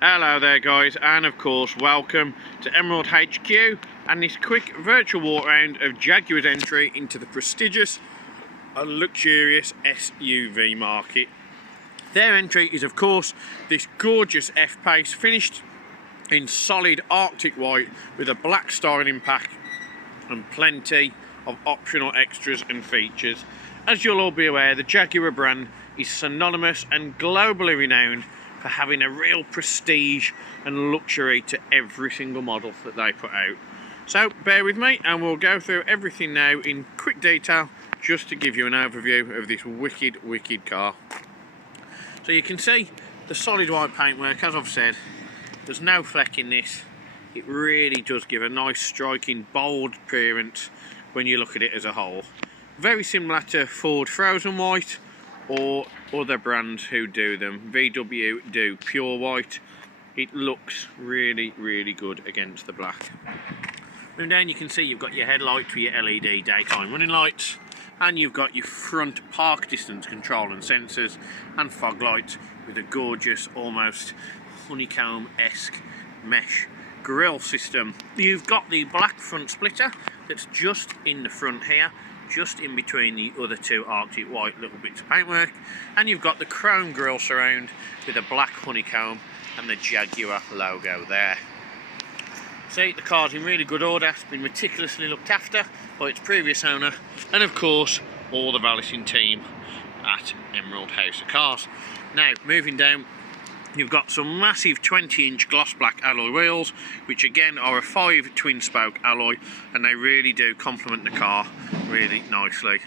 Hello there guys, and of course welcome to Emerald HQ and this quick virtual walk around of Jaguar's entry into the prestigious and luxurious SUV market. Their entry is of course this gorgeous F Pace finished in solid Arctic white with a black styling pack and plenty of optional extras and features. As you'll all be aware, the Jaguar brand is synonymous and globally renowned for having a real prestige and luxury to every single model that they put out. So bear with me and we'll go through everything now in quick detail just to give you an overview of this wicked car. So you can see the solid white paintwork. As I've said, there's no fleck in this. It really does give a nice striking bold appearance when you look at it as a whole. Very similar to Ford Frozen White or other brands who do them. VW do pure white. It looks really good against the black. Moving down, you can see you've got your headlights for your LED daytime running lights, and you've got your front park distance control and sensors and fog lights with a gorgeous, almost honeycomb-esque mesh grille system. You've got the black front splitter that's just in the front here, just in between the other two Arctic white little bits of paintwork, and you've got the chrome grille surround with a black honeycomb and the Jaguar logo there. See, the car's in really good order. It's been meticulously looked after by its previous owner and of course all the valeting team at Emerald House of Cars. Now moving down, you've got some massive 20-inch gloss black alloy wheels, which again are a 5 twin spoke alloy, and they really do complement the car really nicely.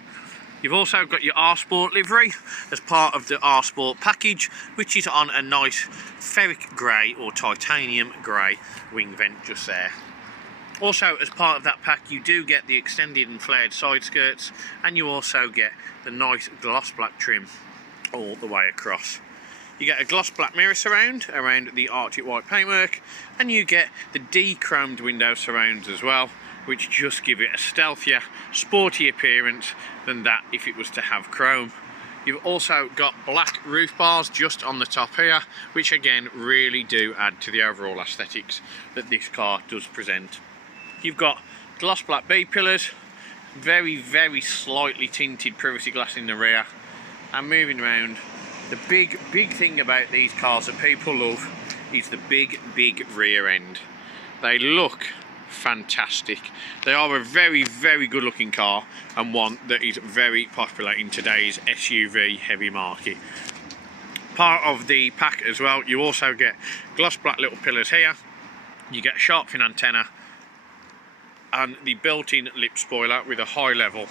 You've also got your R Sport livery as part of the R Sport package, which is on a nice ferric grey or titanium grey wing vent just there. Also, as part of that pack, you do get the extended and flared side skirts, and you also get the nice gloss black trim all the way across. You get a gloss black mirror surround around the Arctic white paintwork, and you get the de-chromed window surrounds as well, which just give it a stealthier, sporty appearance than that if it was to have chrome. You've also got black roof bars just on the top here, which again really do add to the overall aesthetics that this car does present. You've got gloss black B-pillars, very slightly tinted privacy glass in the rear, and moving around, the big thing about these cars that people love is the big rear end. They look fantastic. They are a very good looking car, and one that is very popular in today's SUV heavy market. Part of the pack as well, you also get gloss black little pillars here. You get a shark fin antenna and the built-in lip spoiler with a high level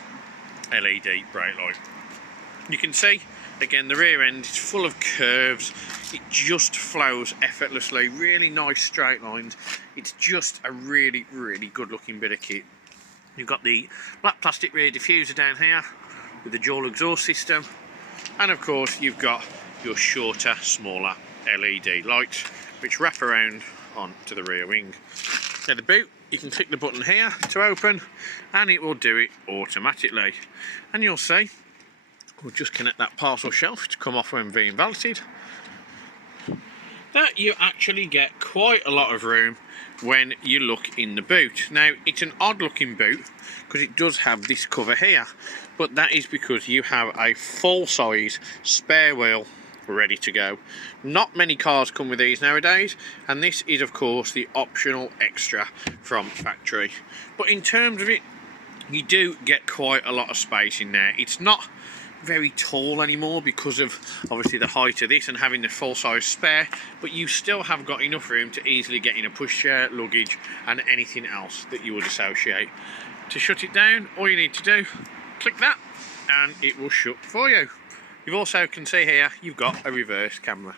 LED brake light. You can see again the rear end is full of curves. It just flows effortlessly, really nice straight lines. It's just a really good looking bit of kit. You've got the black plastic rear diffuser down here with the dual exhaust system, and of course you've got your shorter, smaller LED lights which wrap around onto the rear wing. Now the boot, you can click the button here to open and it will do it automatically, and you'll see we'll just connect that parcel shelf to come off when being valeted, that you actually get quite a lot of room when you look in the boot. Now it's an odd looking boot because it does have this cover here, but that is because you have a full size spare wheel ready to go. Not many cars come with these nowadays, and this is of course the optional extra from factory. But in terms of it, you do get quite a lot of space in there. It's not very tall anymore because of obviously the height of this and having the full size spare, but you still have got enough room to easily get in a pushchair, luggage and anything else that you would associate. To shut it down, all you need to do, click that and it will shut for you. You also can see here you've got a reverse camera.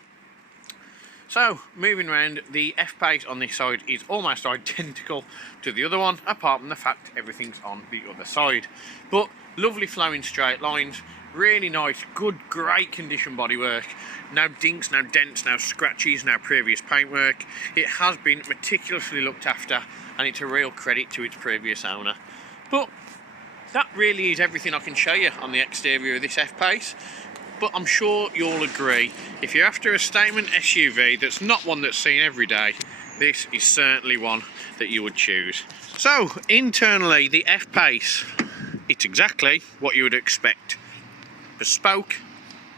So moving around, the F Pace on this side is almost identical to the other one, apart from the fact everything's on the other side. But lovely flowing straight lines, really nice, good, great condition bodywork. No dinks, no dents, no scratches, no previous paintwork. It has been meticulously looked after, and it's a real credit to its previous owner. But that really is everything I can show you on the exterior of this F Pace. but I'm sure you'll agree, if you're after a statement SUV that's not one that's seen every day, this is certainly one that you would choose. So internally, the F Pace, it's exactly what you would expect. Bespoke,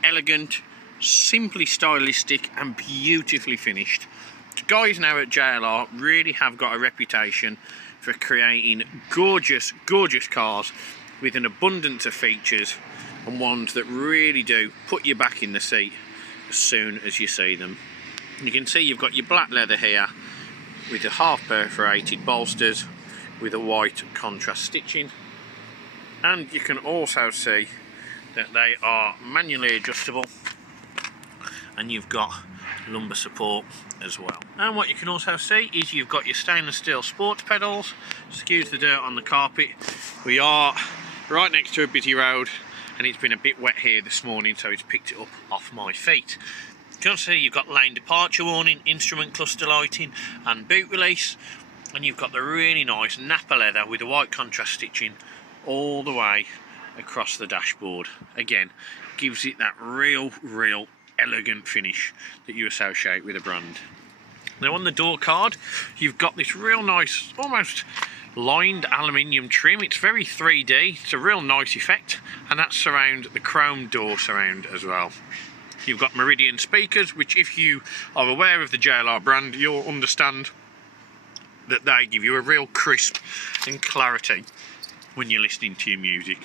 elegant, simply stylistic and beautifully finished. The guys now at JLR really have got a reputation for creating gorgeous cars with an abundance of features, and ones that really do put you back in the seat as soon as you see them. You can see you've got your black leather here with the half perforated bolsters with a white contrast stitching, and you can also see that they are manually adjustable, and you've got lumbar support as well. And what you can also see is you've got your stainless steel sports pedals. Excuse the dirt on the carpet, we are right next to a busy road and it's been a bit wet here this morning, so it's picked it up off my feet. You can see you've got lane departure warning, instrument cluster lighting and boot release, and you've got the really nice Napa leather with the white contrast stitching all the way across the dashboard. Again, gives it that real elegant finish that you associate with a brand. Now on the door card, you've got this real nice, almost lined aluminium trim. It's very 3D, it's a real nice effect, and that's surround the chrome door surround as well. You've got Meridian speakers, which if you are aware of the JLR brand, you'll understand that they give you a real crisp and clarity when you're listening to your music.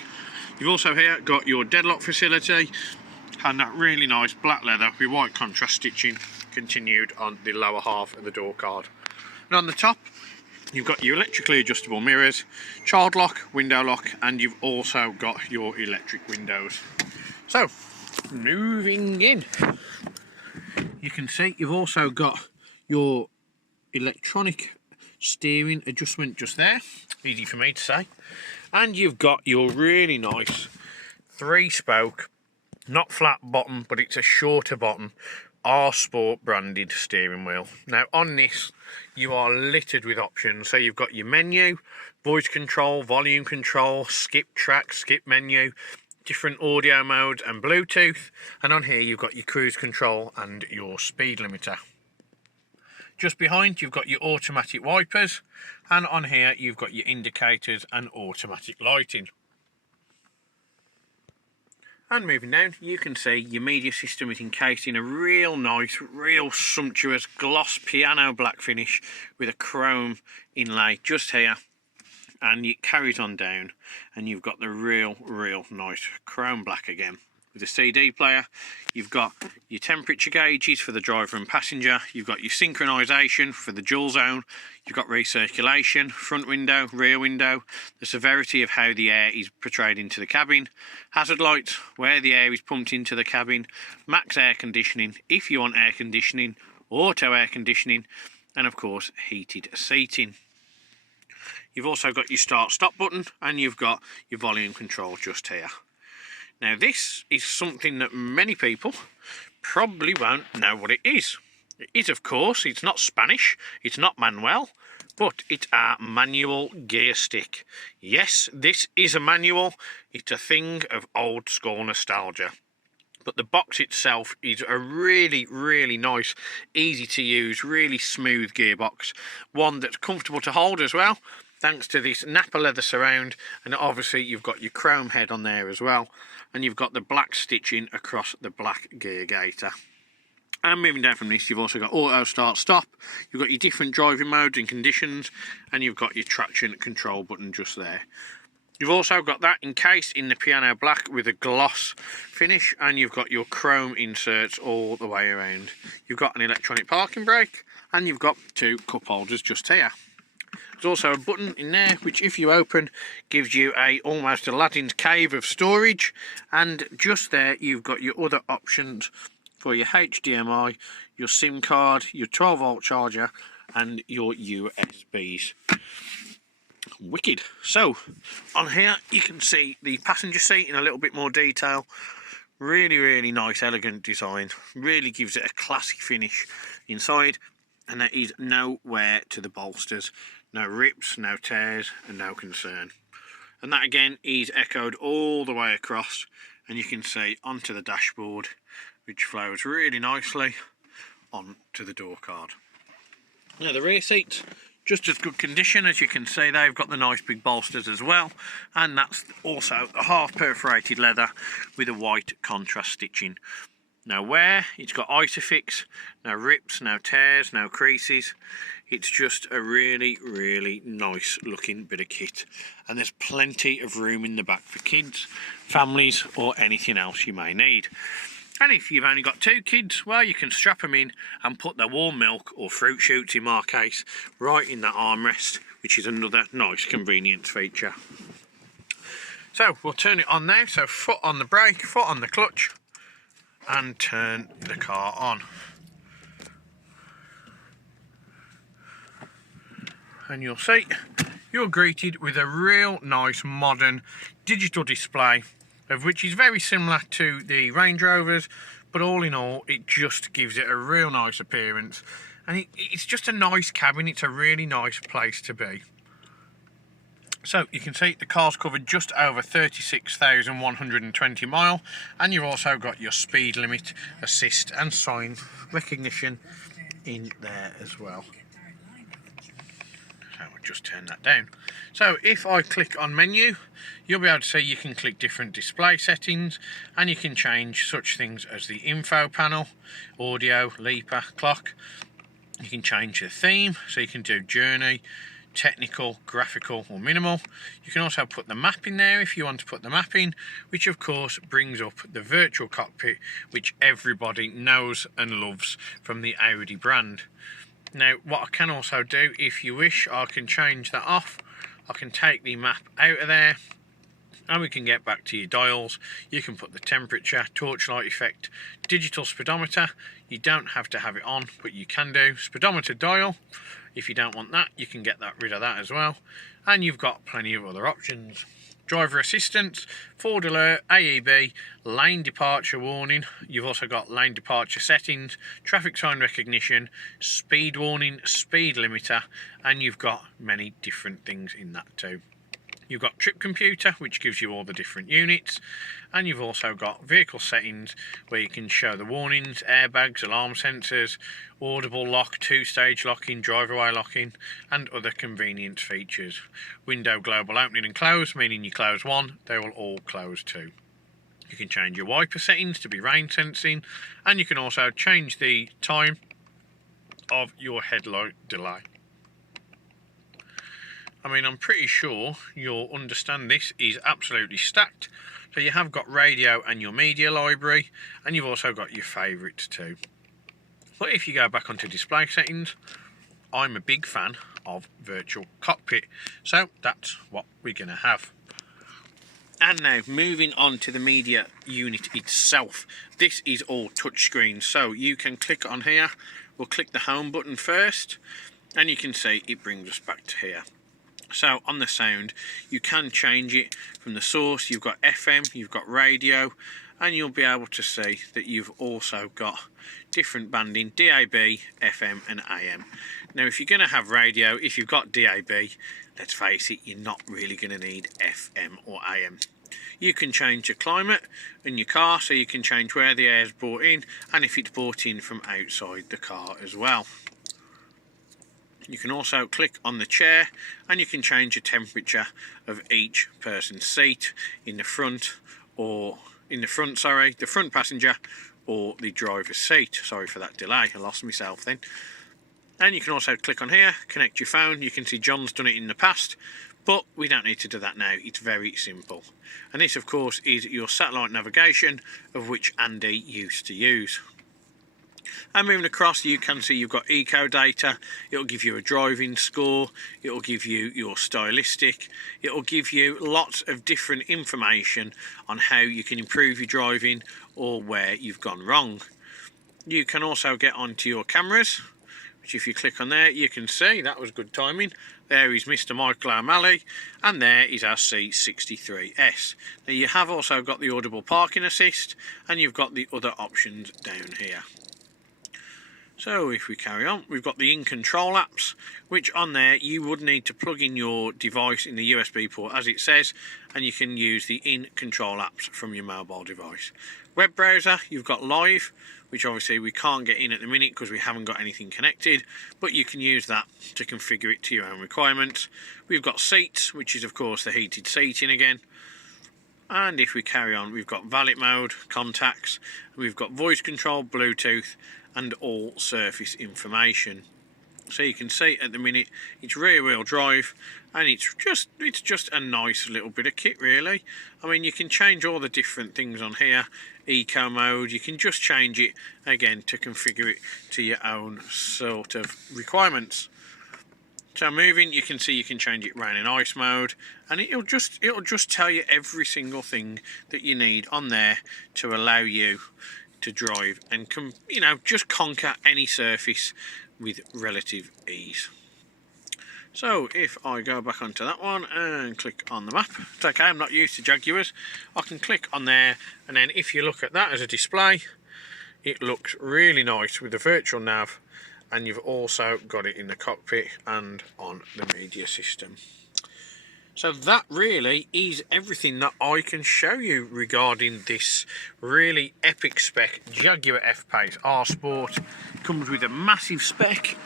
You've also here got your deadlock facility and that really nice black leather with white contrast stitching continued on the lower half of the door card. And on the top, you've got your electrically adjustable mirrors, child lock, window lock, and you've also got your electric windows. So, moving in, you can see you've also got your electronic steering adjustment just there, easy for me to say, and you've got your really nice 3-spoke, not flat bottom, but it's a shorter bottom, R Sport branded steering wheel. Now on this you are littered with options. So you've got your menu, voice control, volume control, skip track, skip menu, different audio modes and Bluetooth, and on here you've got your cruise control and your speed limiter. Just behind you've got your automatic wipers, and on here you've got your indicators and automatic lighting. And moving down, you can see your media system is encased in a real nice, real sumptuous gloss piano black finish with a chrome inlay just here, and it carries on down and you've got the real nice chrome black again. With a CD player, you've got your temperature gauges for the driver and passenger, you've got your synchronisation for the dual zone, you've got recirculation, front window, rear window, the severity of how the air is portrayed into the cabin, hazard lights, where the air is pumped into the cabin, max air conditioning, if you want air conditioning, auto air conditioning, and of course heated seating. You've also got your start stop button, and you've got your volume control just here. Now this is something that many people probably won't know what it is. It is, of course, it's not Spanish, it's not manual, but it's a manual gear stick. Yes, this is a manual, it's a thing of old school nostalgia. But the box itself is a really nice, easy to use, really smooth gearbox. One that's comfortable to hold as well, thanks to this Napa leather surround, and obviously you've got your chrome head on there as well, and you've got the black stitching across the black gear gaiter. And moving down from this, you've also got auto start stop, you've got your different driving modes and conditions, and you've got your traction control button just there. You've also got that encased in the piano black with a gloss finish, and you've got your chrome inserts all the way around. You've got an electronic parking brake, and you've got 2 cup holders just here. There's also a button in there which, if you open, gives you almost Aladdin's cave of storage, and just there you've got your other options for your HDMI, your SIM card, your 12-volt charger and your USBs. Wicked. So on here you can see the passenger seat in a little bit more detail. Really nice, elegant design, really gives it a classy finish inside, and there is no wear to the bolsters. No rips, no tears, and no concern. And that again is echoed all the way across, and you can see onto the dashboard, which flows really nicely onto the door card. Now the rear seats, just as good condition. As you can see, they've got the nice big bolsters as well, and that's also the half perforated leather with a white contrast stitching. No wear, it's got Isofix, no rips, no tears, no creases. It's just a really, really nice looking bit of kit, and there's plenty of room in the back for kids, families, or anything else you may need. And if you've only got 2 kids, well, you can strap them in and put their warm milk or fruit shoots, in my case, right in that armrest, which is another nice convenience feature. So we'll turn it on now. So foot on the brake, foot on the clutch, and turn the car on. And you'll see you're greeted with a real nice modern digital display, of which is very similar to the Range Rovers, but all in all it just gives it a real nice appearance, and it's just a nice cabin. It's a really nice place to be. So you can see the car's covered just over 36,120 miles, and you've also got your speed limit assist and sign recognition in there as well. So I'll just turn that down. So if I click on menu, you'll be able to see you can click different display settings, and you can change such things as the info panel, audio, leaper, clock. You can change the theme, so you can do journey, technical, graphical, or minimal. You can also put the map in there if you want to put the map in, which of course brings up the virtual cockpit, which everybody knows and loves from the Audi brand. Now what I can also do, if you wish, I can change that off. I can take the map out of there, and we can get back to your dials. You can put the temperature, torchlight effect, digital speedometer. You don't have to have it on, but you can do speedometer dial. If you don't want that, you can get rid of that as well. And you've got plenty of other options. Driver assistance, forward alert, AEB, lane departure warning. You've also got lane departure settings, traffic sign recognition, speed warning, speed limiter, and you've got many different things in that too. You've got trip computer, which gives you all the different units, and you've also got vehicle settings where you can show the warnings, airbags, alarm sensors, audible lock, 2-stage locking, drive-away locking, and other convenience features. Window global opening and close, meaning you close one, they will all close too. You can change your wiper settings to be rain sensing, and you can also change the time of your headlight delay. I mean, I'm pretty sure you'll understand this is absolutely stacked. So you have got radio and your media library, and you've also got your favourites too. But if you go back onto display settings, I'm a big fan of virtual cockpit, so that's what we're going to have. And now moving on to the media unit itself. This is all touchscreen, so you can click on here. We'll click the home button first, and you can see it brings us back to here. So on the sound, you can change it from the source. You've got FM, you've got radio, and you'll be able to see that you've also got different banding, DAB, FM and AM. Now if you're going to have radio, if you've got DAB, let's face it, you're not really going to need FM or AM. You can change the climate in your car, so you can change where the air is brought in and if it's brought in from outside the car as well. You can also click on the chair and you can change the temperature of each person's seat in the front, or the front passenger or the driver's seat. Sorry for that delay, I lost myself then. And you can also click on here, connect your phone. You can see John's done it in the past, but we don't need to do that now. It's very simple. And this of course is your satellite navigation, of which Andy used to use. And moving across, you can see you've got eco data. It'll give you a driving score, it'll give you your stylistic, it'll give you lots of different information on how you can improve your driving or where you've gone wrong. You can also get onto your cameras, which if you click on there, you can see that was good timing. There is Mr. Michael O'Malley, and there is our C63S. Now you have also got the audible parking assist, and you've got the other options down here. So if we carry on, we've got the in-control apps, which on there you would need to plug in your device in the USB port as it says, and you can use the in-control apps from your mobile device. Web browser, you've got live, which obviously we can't get in at the minute because we haven't got anything connected, but you can use that to configure it to your own requirements. We've got seats, which is of course the heated seating again. And if we carry on, we've got valet mode, contacts, we've got voice control, Bluetooth, and all surface information. So you can see at the minute it's rear wheel drive, and it's just a nice little bit of kit really. I mean, you can change all the different things on here. Eco mode, you can just change it again to configure it to your own sort of requirements. So moving, you can see you can change it rain and ice mode, and it'll just tell you every single thing that you need on there to allow you to drive and just conquer any surface with relative ease. So if I go back onto that one and click on the map, it's okay, I'm not used to Jaguars, I can click on there, and then if you look at that as a display, it looks really nice with the virtual nav, and you've also got it in the cockpit and on the media system. So that really is everything that I can show you regarding this really epic spec Jaguar F Pace R Sport. It comes with a massive spec,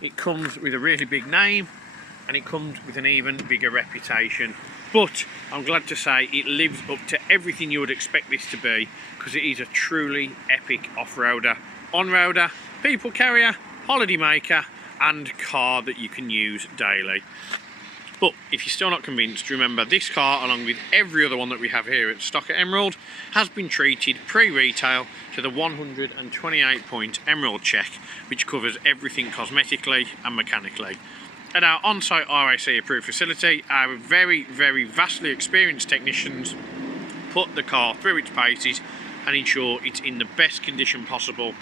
it comes with a really big name, and it comes with an even bigger reputation. But I'm glad to say it lives up to everything you would expect this to be, because it is a truly epic off-roader, on-roader, people carrier, holiday maker, and car that you can use daily. But if you're still not convinced, remember this car, along with every other one that we have here at stock at Emerald, has been treated pre-retail to the 128 point Emerald check, which covers everything cosmetically and mechanically. At our on-site RAC approved facility, our very, very vastly experienced technicians put the car through its paces and ensure it's in the best condition possible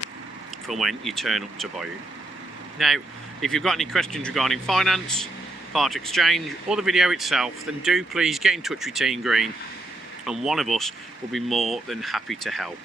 for when you turn up to buy it. Now, if you've got any questions regarding finance, part exchange, or the video itself, then do please get in touch with Team Green, and one of us will be more than happy to help.